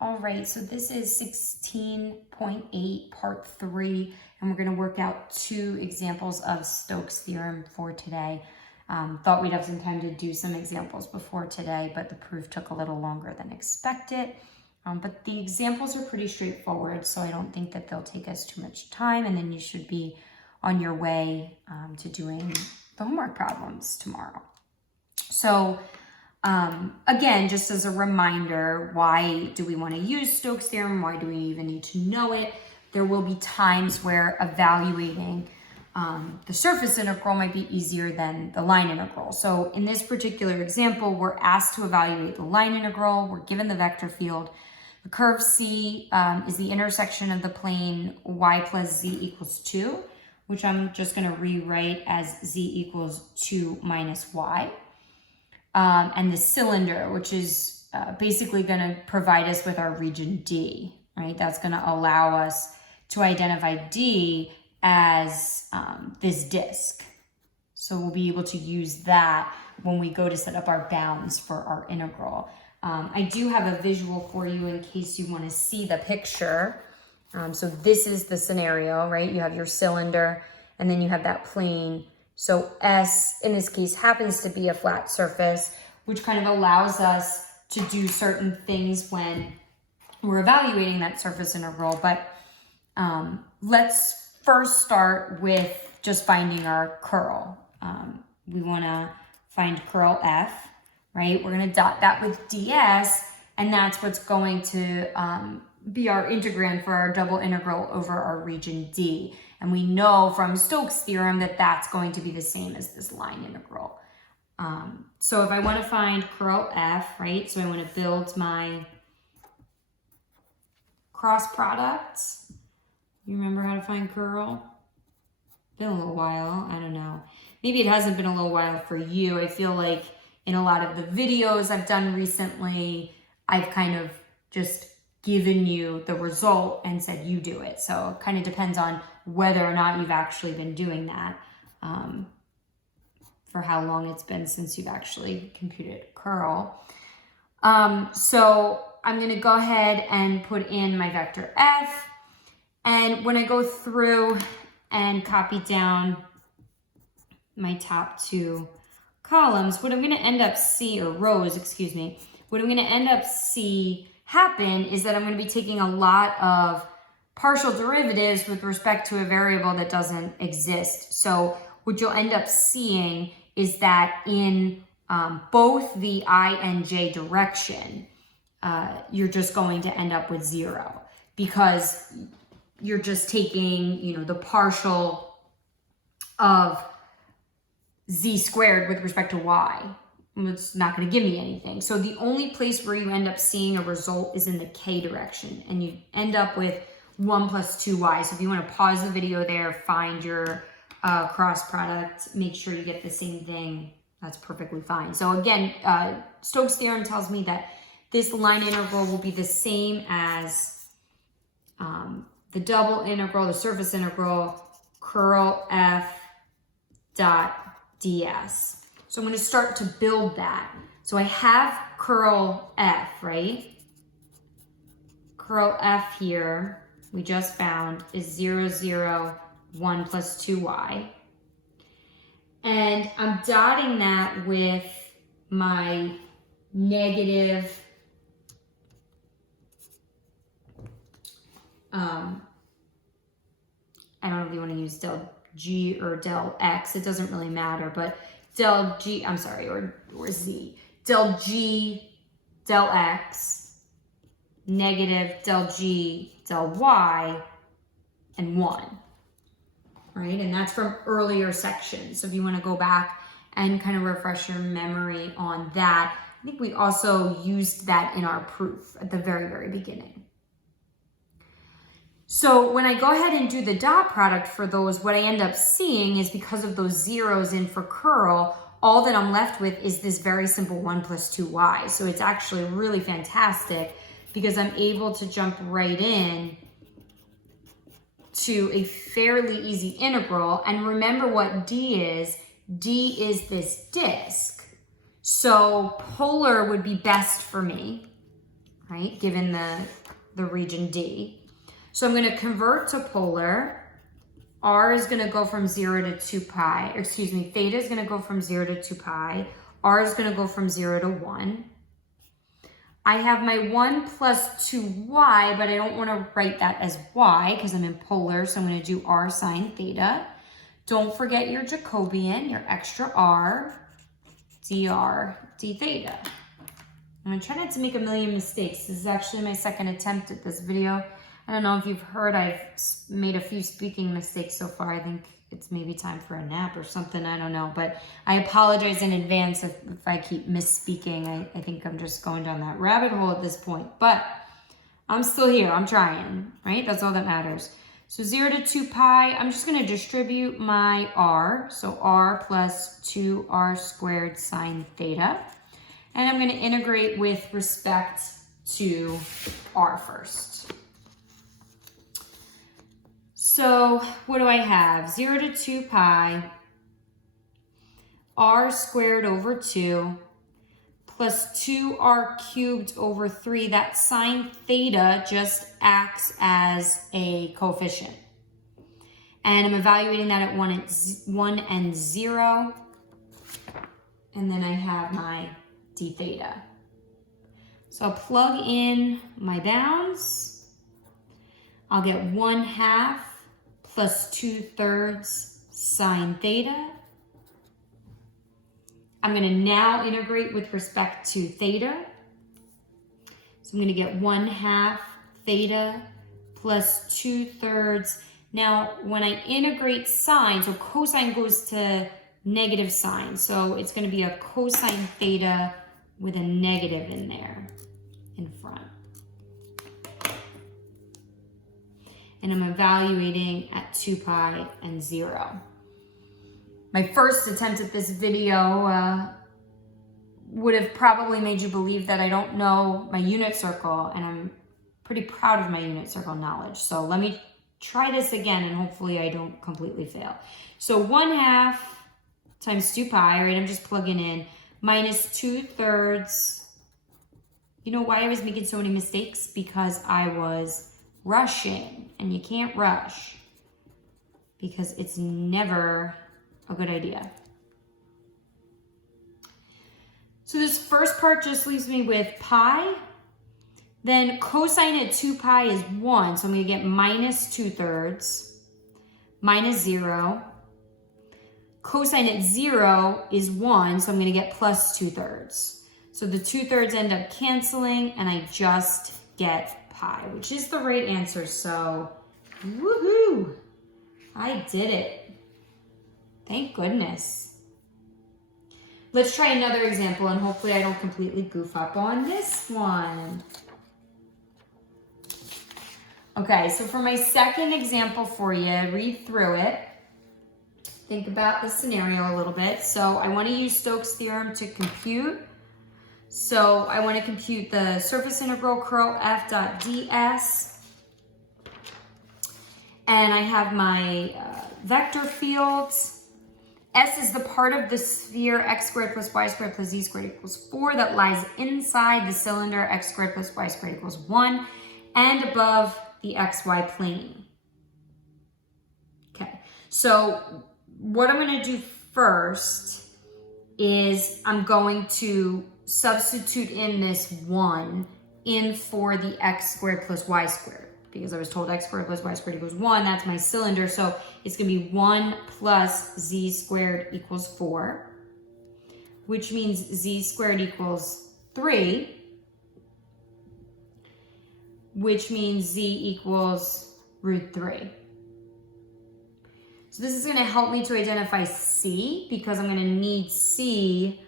All right, so this is 16.8 part 3, and we're going to work out 2 examples of Stokes' theorem for today. Thought we'd have some time to do some examples before today, but the proof took a little longer than expected. But the examples are pretty straightforward, so I don't think that they'll take us too much time, and then you should be on your way to doing the homework problems tomorrow. So again, just as a reminder, why do we want to use Stokes' theorem? Why do we even need to know it? There will be times where evaluating the surface integral might be easier than the line integral. So in this particular example, we're asked to evaluate the line integral. We're given the vector field. The curve C is the intersection of the plane y plus z equals 2, which I'm just going to rewrite as z equals 2 minus y. And the cylinder, which is basically going to provide us with our region D, right? That's going to allow us to identify D as this disk. So we'll be able to use that when we go to set up our bounds for our integral. I do have a visual for you in case you want to see the picture. So this is the scenario, right? You have your cylinder and then you have that plane. So S, in this case, happens to be a flat surface, which kind of allows us to do certain things when we're evaluating that surface integral. But let's first start with just finding our curl. We want to find curl F, right? We're going to dot that with ds, and that's what's going to be our integrand for our double integral over our region D. And we know from Stokes' theorem that that's going to be the same as this line integral. So if I want to find curl F, right? So I want to build my cross products. You remember how to find curl? Been a little while, I don't know. Maybe it hasn't been a little while for you. I feel like in a lot of the videos I've done recently, I've kind of just given you the result and said you do it. So it kind of depends on whether or not you've actually been doing that, for how long it's been since you've actually computed curl. So I'm going to go ahead and put in my vector F. And when I go through and copy down my top 2 columns, what I'm going to end up what I'm going to end up see happen is that I'm going to be taking a lot of partial derivatives with respect to a variable that doesn't exist. So what you'll end up seeing is that in both the I and j direction, you're just going to end up with 0 because you're just taking, the partial of z squared with respect to y. It's not going to give me anything. So the only place where you end up seeing a result is in the k direction, and you end up with 1 plus 2y. So if you want to pause the video there, find your cross product, make sure you get the same thing, that's perfectly fine. So again, Stokes' theorem tells me that this line integral will be the same as the double integral, the surface integral, curl F dot ds. So I'm going to start to build that. So I have curl F, right? Curl F here, we just found, is 0, 0, 1 plus 2y. And I'm dotting that with my negative I don't know if you want to use del G or del X, it doesn't really matter, but del G, or Z, del G, del X, negative del G, del Y, and 1, right? And that's from earlier sections. So if you want to go back and kind of refresh your memory on that, I think we also used that in our proof at the very, very beginning. So when I go ahead and do the dot product for those, what I end up seeing is because of those zeros in for curl, all that I'm left with is this very simple 1 plus 2y. So it's actually really fantastic because I'm able to jump right in to a fairly easy integral. And remember what D is. D is this disk. So polar would be best for me, right? Given the region D. So I'm going to convert to polar. R is going to go from 0 to 2 pi. Excuse me, theta is going to go from 0 to 2 pi. R is going to go from 0 to 1. I have my 1 plus 2y, but I don't want to write that as y because I'm in polar, so I'm going to do r sine theta. Don't forget your Jacobian, your extra r, dr d theta. I'm going to try not to make a million mistakes. This is actually my second attempt at this video. I don't know if you've heard, I've made a few speaking mistakes so far. I think it's maybe time for a nap or something. I don't know. But I apologize in advance if I keep misspeaking. I think I'm just going down that rabbit hole at this point. But I'm still here. I'm trying, right? That's all that matters. So 0 to 2 pi, I'm just going to distribute my r. So r plus 2r squared sine theta. And I'm going to integrate with respect to r first. So what do I have? 0 to 2 pi, r squared over 2, plus 2r cubed over 3. That sine theta just acts as a coefficient. And I'm evaluating that at 1 and 0. And then I have my d theta. So I'll plug in my bounds. I'll get 1/2 plus 2/3 sine theta. I'm going to now integrate with respect to theta. So I'm going to get 1/2 theta plus 2/3. Now, when I integrate sine, so cosine goes to negative sine. So it's going to be a cosine theta with a negative in there in front. And I'm evaluating at 2 pi and 0. My first attempt at this video would have probably made you believe that I don't know my unit circle, and I'm pretty proud of my unit circle knowledge. So let me try this again, and hopefully I don't completely fail. So 1/2 times 2 pi, right? I'm just plugging in, minus 2/3. You know why I was making so many mistakes? Because I was rushing, and you can't rush because it's never a good idea. So this first part just leaves me with pi. Then cosine at 2 pi is 1, so I'm going to get minus 2/3 minus 0. Cosine at 0 is 1, so I'm going to get plus 2/3. So the 2/3 end up canceling, and I just get pi, which is the right answer. So, woohoo! I did it. Thank goodness. Let's try another example, and hopefully I don't completely goof up on this one. Okay, so for my second example for you, read through it. Think about the scenario a little bit. So I want to use Stokes' theorem to compute. So I want to compute the surface integral curl f dot ds. And I have my vector fields. S is the part of the sphere x squared plus y squared plus z squared equals 4 that lies inside the cylinder x squared plus y squared equals 1 and above the xy plane. Okay, so what I'm going to do first is I'm going to substitute in this 1 in for the x squared plus y squared, because I was told x squared plus y squared equals 1. That's my cylinder, so it's going to be 1 plus z squared equals 4, which means z squared equals 3, which means z equals root 3. So this is going to help me to identify c, because I'm going to need c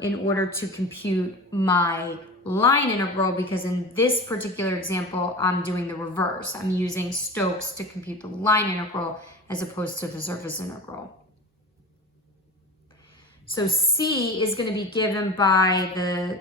in order to compute my line integral, because in this particular example, I'm doing the reverse. I'm using Stokes to compute the line integral as opposed to the surface integral. So c is going to be given by the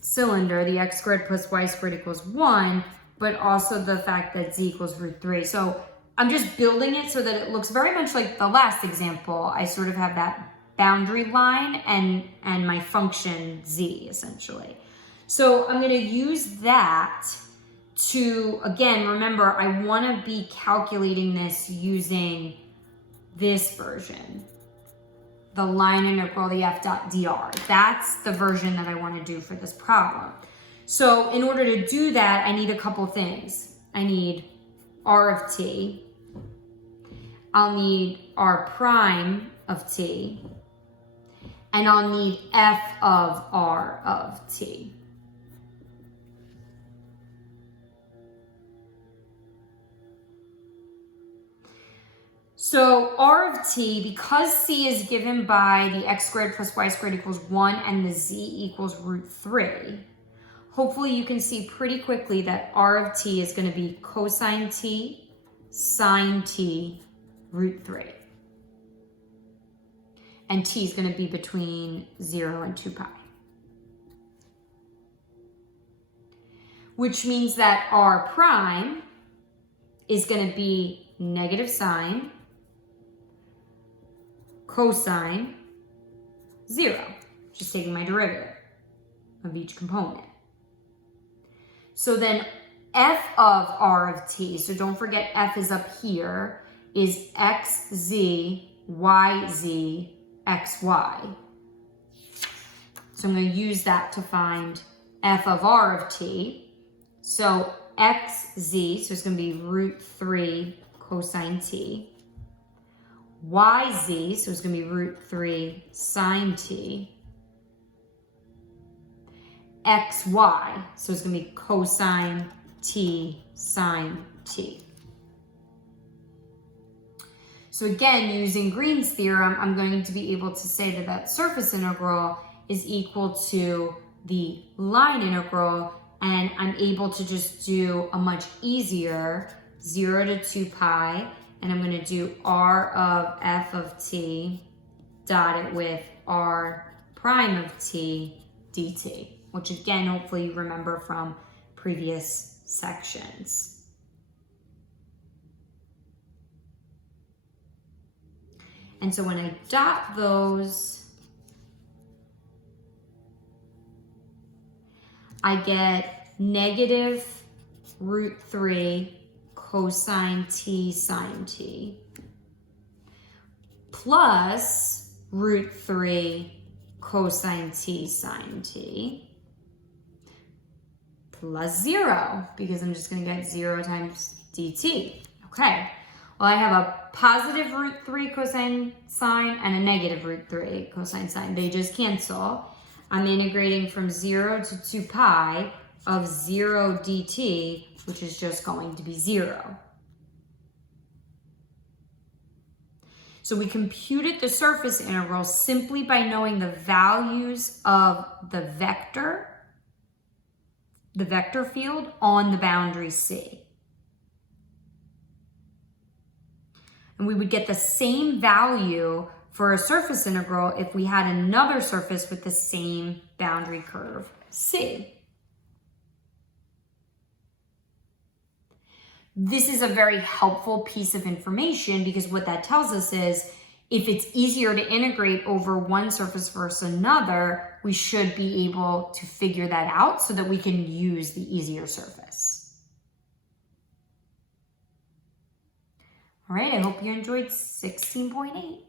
cylinder, the x squared plus y squared equals 1, but also the fact that z equals root 3. So I'm just building it so that it looks very much like the last example. I sort of have that boundary line and my function z, essentially. So I'm going to use that to, again, remember, I want to be calculating this using this version, the line integral, the f dot dr. That's the version that I want to do for this problem. So in order to do that, I need a couple things. I need r of t. I'll need r prime of t. And I'll need f of r of t. So r of t, because c is given by the x squared plus y squared equals 1 and the z equals root 3, hopefully you can see pretty quickly that r of t is going to be cosine t, sine t, root 3. And t is going to be between 0 and 2 pi. Which means that r prime is going to be negative sine, cosine, 0. Just taking my derivative of each component. So then f of r of t, so don't forget f is up here, is xz, yz, xy. So I'm going to use that to find f of r of t. So xz, so it's going to be root 3 cosine t. yz, so it's going to be root 3 sine t. xy, so it's going to be cosine t sine t. So again, using Green's theorem, I'm going to be able to say that that surface integral is equal to the line integral, and I'm able to just do a much easier 0 to 2 pi, and I'm going to do r of f of t dotted with r prime of t dt, which again, hopefully you remember from previous sections. And so when I dot those, I get negative root 3 cosine t sine t plus root 3 cosine t sine t plus 0, because I'm just going to get 0 times dt. Okay, well, I have a positive root 3 cosine sine and a negative root 3 cosine sine. They just cancel. I'm integrating from 0 to 2 pi of 0 dt, which is just going to be 0. So we computed the surface integral simply by knowing the values of the vector field on the boundary C. And we would get the same value for a surface integral if we had another surface with the same boundary curve C. This is a very helpful piece of information, because what that tells us is if it's easier to integrate over one surface versus another, we should be able to figure that out so that we can use the easier surface. All right, I hope you enjoyed 16.8.